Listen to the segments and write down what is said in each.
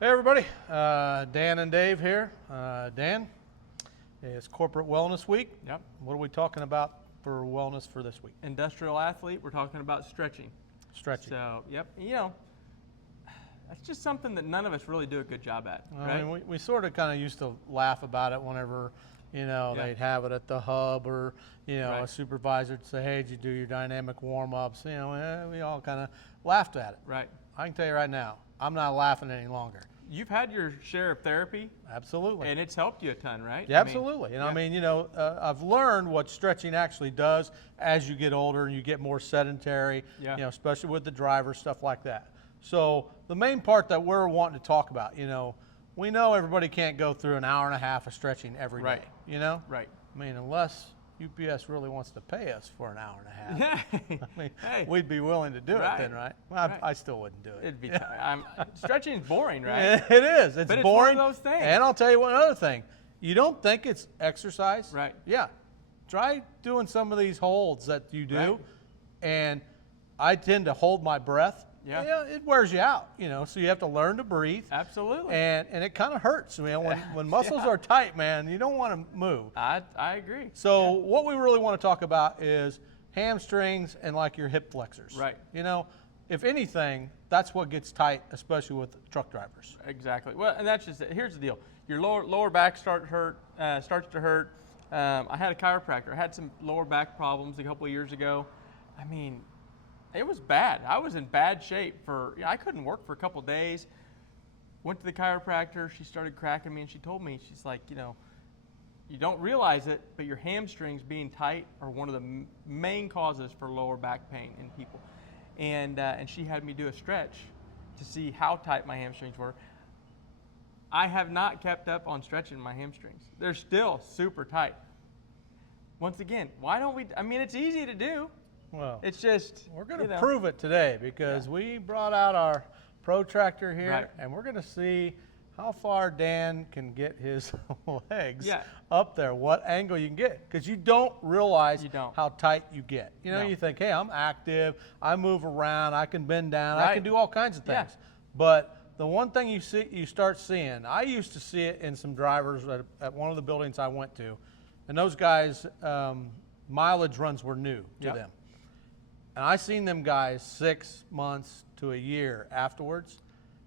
Hey everybody, Dan and Dave here. Dan, it's Corporate Wellness Week. Yep. What are we talking about for wellness for this week? Industrial athlete, we're talking about stretching. Stretching. So, yep, that's just something that none of us really do a good job at, I right? mean, we sort of kind of used to laugh about it whenever, Yeah. they'd have it at the hub or, Right. a supervisor would say, hey, did you do your dynamic warm-ups? We all kind of laughed at it. Right. I can tell you right now, I'm not laughing any longer. You've had your share of therapy, Absolutely. and it's helped you a ton, right? Yeah, I mean, absolutely. yeah. I've learned what stretching actually does as you get older and you get more sedentary, Yeah. especially with the driver, stuff like that. So the main part that we're wanting to talk about, we know everybody can't go through an hour and a half of stretching every day, Right. Right. I mean, unless UPS really wants to pay us for an hour and a half. I mean, Hey. we'd be willing to do it then, right? Well, Right. I still wouldn't do it. It'd be stretching is boring, right? It is. It's But it's boring. one of those things. And I'll tell you one other thing. You don't think it's exercise? Right. Yeah. Try doing some of these holds that you do. Right. And I tend to hold my breath. Yeah. It wears you out, so you have to learn to breathe. Absolutely. And it kind of hurts. When muscles are tight, man, you don't want to move. I agree. So what we really want to talk about is hamstrings and like your hip flexors. Right. If anything, that's what gets tight, especially with truck drivers. Exactly. Well, and that's just it. Here's the deal. Your lower back starts to hurt. I had a chiropractor. I had some lower back problems a couple of years ago. I mean, it was bad. I was in bad shape I couldn't work for a couple of days. Went to the chiropractor. She started cracking me, and she told me, she's like, you don't realize it, but your hamstrings being tight are one of the main causes for lower back pain in people. And she had me do a stretch to see how tight my hamstrings were. I have not kept up on stretching my hamstrings. They're still super tight. Once again, why don't we? I mean, it's easy to do. Well, It's just we're going to prove it today because we brought out our protractor here, Right. and we're going to see how far Dan can get his legs Yeah. up there, what angle you can get, because you don't realize You don't. how tight you get. No. You think, hey, I'm active, I move around, I can bend down, I Right. can do all kinds of Yeah. things. But the one thing you start seeing, I used to see it in some drivers at one of the buildings I went to, and those guys, mileage runs were new to Yep. them. And I seen them guys 6 months to a year afterwards,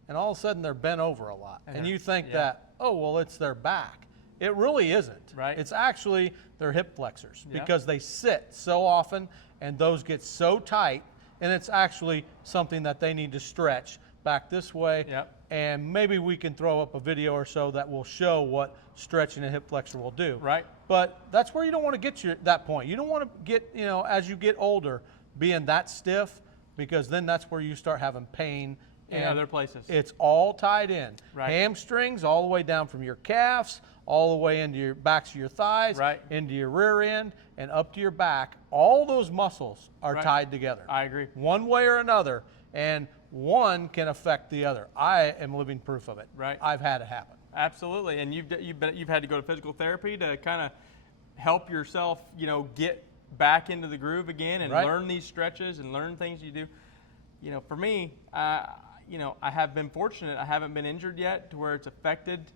and all of a sudden they're bent over a lot. And you think yeah. that, oh, well, it's their back. It really isn't. Right. It's actually their hip flexors Yeah. because they sit so often and those get so tight, and it's actually something that they need to stretch back this way. Yep. And maybe we can throw up a video or so that will show what stretching a hip flexor will do. Right. But that's where you don't want to get to that point. You don't want to get, as you get older, being that stiff, because then that's where you start having pain. In other places. It's all tied in. Right. Hamstrings all the way down from your calves, all the way into your backs of your thighs, Right. into your rear end, and up to your back. All those muscles are Right. tied together. I agree. One way or another, and one can affect the other. I am living proof of it. Right. I've had it happen. Absolutely. And you've had to go to physical therapy to kind of help yourself, get back into the groove again and Right. learn these stretches and learn things you do. For me, I have been fortunate. I haven't been injured yet to where it's affected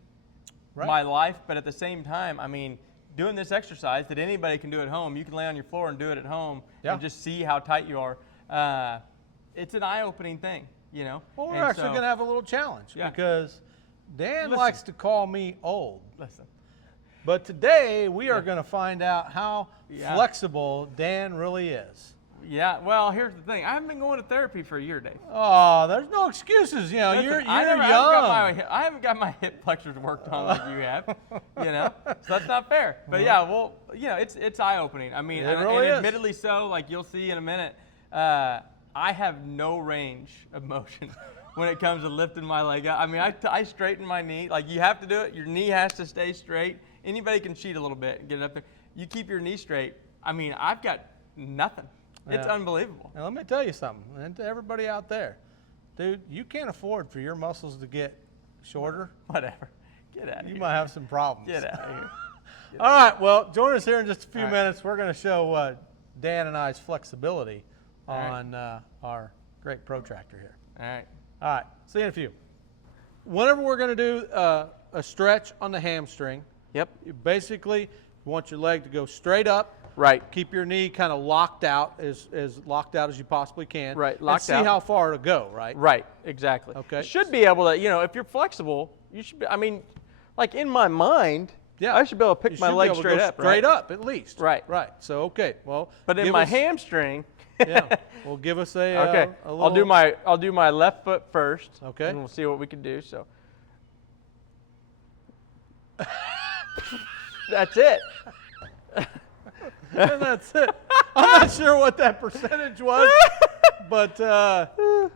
Right. my life. But at the same time, I mean, doing this exercise that anybody can do at home, you can lay on your floor and do it at home Yeah. and just see how tight you are. It's an eye-opening thing, Well, we're And actually so- going to have a little challenge Yeah. because Dan Listen. likes to call me old. Listen. But today we are going to find out how Yeah. flexible Dan really is. Yeah, well, here's the thing. I haven't been going to therapy for a year, Dave. Oh, there's no excuses. Listen, You're I young. haven't got my hip flexors worked on like you have, So that's not fair. But yeah, well, it's eye opening. I mean, It really and is. admittedly so, like you'll see in a minute. I have no range of motion when it comes to lifting my leg up. I mean, I straighten my knee. Like you have to do it. Your knee has to stay straight. Anybody can cheat a little bit and get it up there. You keep your knee straight. I mean, I've got nothing. It's Yeah. unbelievable. And let me tell you something, and to everybody out there, dude, you can't afford for your muscles to get shorter. Whatever. Get out of You here. might have some problems. Get out of here. All right, well, join us here in just a few All right. minutes. We're going to show Dan and I's flexibility All right. on our great protractor here. All right. All right, see you in a few. whenever we're going to do a stretch on the hamstring, Yep. you basically want your leg to go straight up. Right. Keep your knee kind of locked out, as locked out as you possibly can. Right, and locked see out. how far to go, right? Right, exactly. Okay. You should be able to, if you're flexible, you should be, I mean, like in my mind, Yeah. I should be able to You pick my should be leg able to straight go up. straight right? up at least. Right. Right. So, okay, well. But in give my us- hamstring, Yeah, well, give us a, okay, a little. I'll do my left foot first. Okay. And we'll see what we can do, so. That's it. And that's it. I'm not sure what that percentage was, but yeah,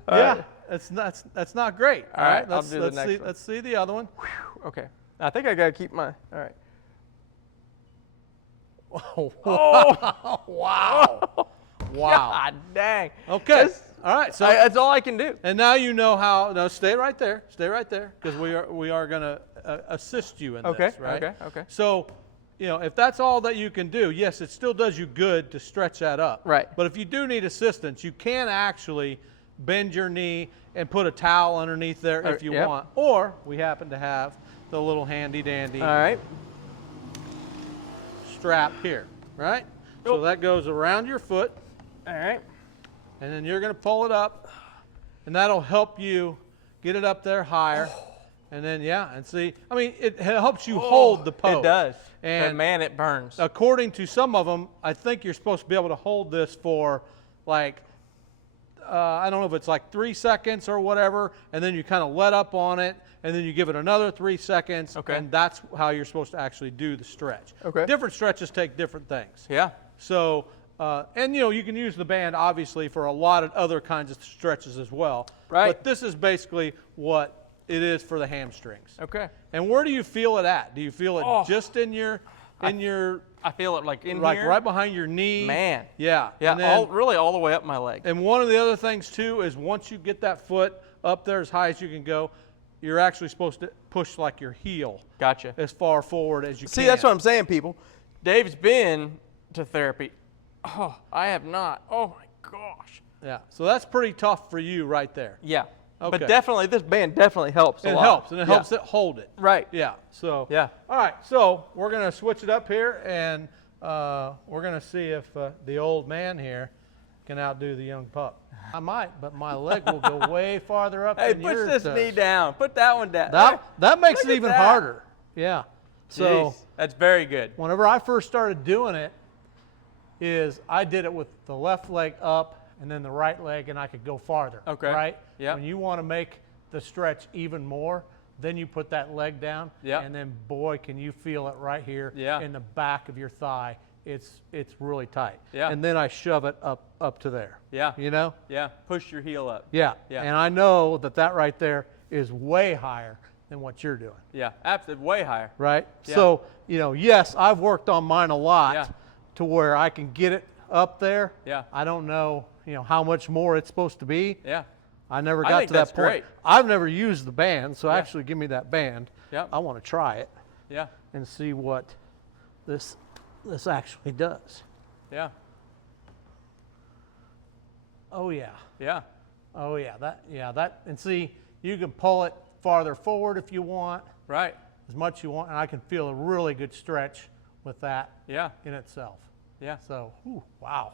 right. that's not great. All right, I'll let's, do the let's next see, one. Let's see the other one. Okay. I think I got to keep my, all right. Oh, Oh, wow. Wow. God dang. Okay. That's- All right. So that's all I can do. and now you know how. No, stay right there. Stay right there, because we are going to assist you in Okay, this, right? okay. So, if that's all that you can do, yes, it still does you good to stretch that up. Right. But if you do need assistance, you can actually bend your knee and put a towel underneath there if you Yep. want. Or we happen to have the little handy dandy All right. strap here, right? So Yep. that goes around your foot, All right. and then you're going to pull it up, and that'll help you get it up there higher. And then, and see, I mean, it helps you hold the pose. It does. And And man, it burns. according to some of them, I think you're supposed to be able to hold this for like, I don't know if it's like 3 seconds or whatever, and then you kind of let up on it, and then you give it another 3 seconds, Okay. and that's how you're supposed to actually do the stretch. Okay. Different stretches take different things. Yeah. So, and you can use the band obviously for a lot of other kinds of stretches as well. Right. But this is basically what it is for the hamstrings. Okay. And where do you feel it at? Do you feel it Oh. just in your, I feel it like in like here. right behind your knee? Man. Yeah. Yeah, And then, really all the way up my leg. and one of the other things too is once you get that foot up there as high as you can go, you're actually supposed to push like your heel Gotcha. as far forward as you can. See, that's what I'm saying, people. Dave's been to therapy. Oh, I have not. Oh my gosh. Yeah. So that's pretty tough for you right there. Yeah. Okay. But definitely, this band definitely helps a It lot. helps, and it Yeah. helps it hold it. Right. Yeah. So. Yeah. All right. So we're gonna switch it up here, and we're gonna see if the old man here can outdo the young pup. I might, but my leg will go way farther up Hey, than push yours this does. knee down. Put that one down. That makes Look it at even that. harder. Yeah. So Jeez, that's very good. whenever I first started doing it, I did it with the left leg up and then the right leg, and I could go farther. Okay. Right. Yep. When you want to make the stretch even more, then you put that leg down. Yep. And then boy, can you feel it right here Yeah. in the back of your thigh. It's really tight. Yeah. And then I shove it up to there. Yeah. You know. Yeah. Push your heel up. Yeah. Yeah. And I know that right there is way higher than what you're doing. Yeah. Absolutely. Way higher. Right? Yeah. So, yes, I've worked on mine a lot Yeah. to where I can get it up there. Yeah. I don't know, how much more it's supposed to be. Yeah. I never I got think to that that's point. great. I've never used the band, so actually give me that band. Yep. I want to try it Yeah. and see what this actually does. Yeah. Oh yeah. Yeah. Oh yeah. And see, you can pull it farther forward if you want, Right. as much as you want, and I can feel a really good stretch with that Yeah. in itself. Yeah. So, wow.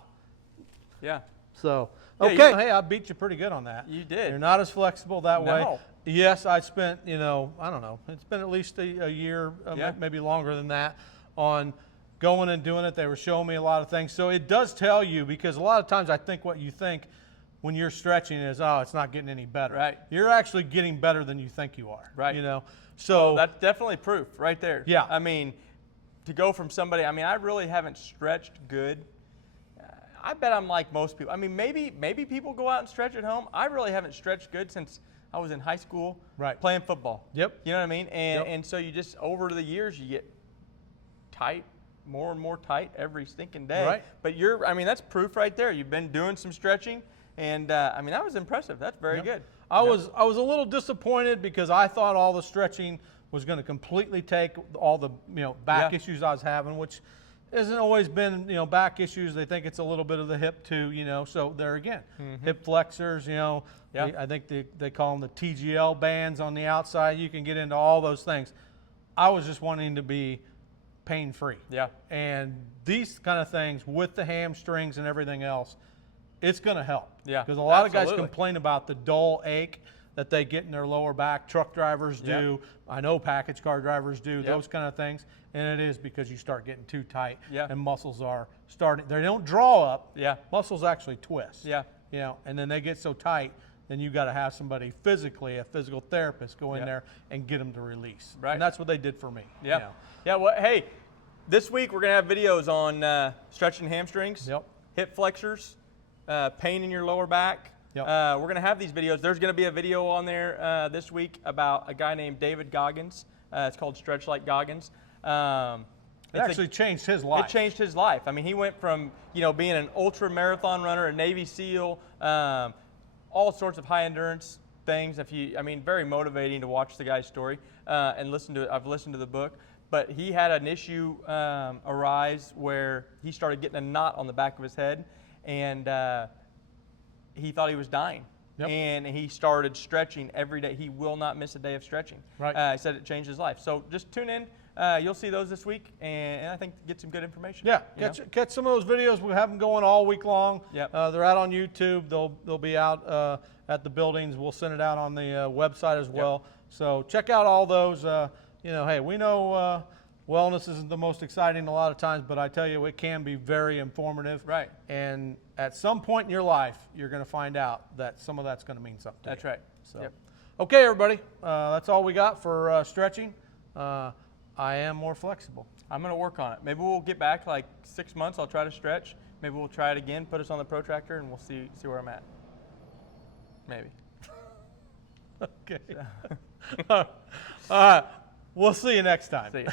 Yeah. So, Yeah, okay. you- Hey, I beat you pretty good on that. You did. You're not as flexible that way. No. Yes, I spent, I don't know, it's been at least a year, Yeah. maybe longer than that, on going and doing it. They were showing me a lot of things. So it does tell you, because a lot of times I think what you think when you're stretching is, oh, it's not getting any better. Right. You're actually getting better than you think you are. Right. So That's definitely proof right there. Yeah. I mean, to go from somebody, I really haven't stretched good. I bet I'm like most people. Maybe people go out and stretch at home. I really haven't stretched good since I was in high school Right. playing football. Yep. You know what I mean? And Yep. and so you just, over the years, you get tight, more and more tight every stinking day. Right. But that's proof right there. You've been doing some stretching, and that was impressive. That's very Yep. good. I was a little disappointed because I thought all the stretching was going to completely take all the back Yeah. issues I was having, which hasn't always been, back issues. They think it's a little bit of the hip too, So there again, hip flexors, Yeah. I think they call them the TGL bands on the outside. You can get into all those things. I was just wanting to be pain-free. Yeah. And these kind of things with the hamstrings and everything else, it's going to help. Yeah, Because a lot of guys absolutely. complain about the dull ache that they get in their lower back. Truck drivers do. I know package car drivers do, those kind of things. And it is because you start getting too tight and muscles are starting. They don't draw up. Yeah. Muscles actually twist. Yeah. And then they get so tight, then you got to have somebody physically, a physical therapist, go in there and get them to release. Right. And that's what they did for me. Yeah. Yeah. Well, hey, this week we're going to have videos on stretching hamstrings, hip flexors, pain in your lower back. We're going to have these videos. There's going to be a video on there this week about a guy named David Goggins. It's called Stretch Like Goggins. It actually changed his life. It changed his life. I mean, he went from being an ultra marathon runner, a Navy SEAL, all sorts of high endurance things. Very motivating to watch the guy's story and listen to it. I've listened to the book, but he had an issue arise where he started getting a knot on the back of his head, and he thought he was dying. And he started stretching every day. He will not miss a day of stretching. Right. He said it changed his life. So just tune in. You'll see those this week, and I think get some good information. Yeah, catch some of those videos. We have them going all week long. Yep. They're out on YouTube. They'll be out at the buildings. We'll send it out on the website as well. So check out all those. Hey, we know wellness isn't the most exciting a lot of times, but I tell you, it can be very informative. Right. And at some point in your life, you're going to find out that some of that's going to mean something. That's right. So, okay, everybody, that's all we got for stretching. I am more flexible. I'm going to work on it. Maybe we'll get back like 6 months. I'll try to stretch. Maybe we'll try it again, put us on the protractor, and we'll see where I'm at. Maybe. Okay. All right. We'll see you next time. See ya.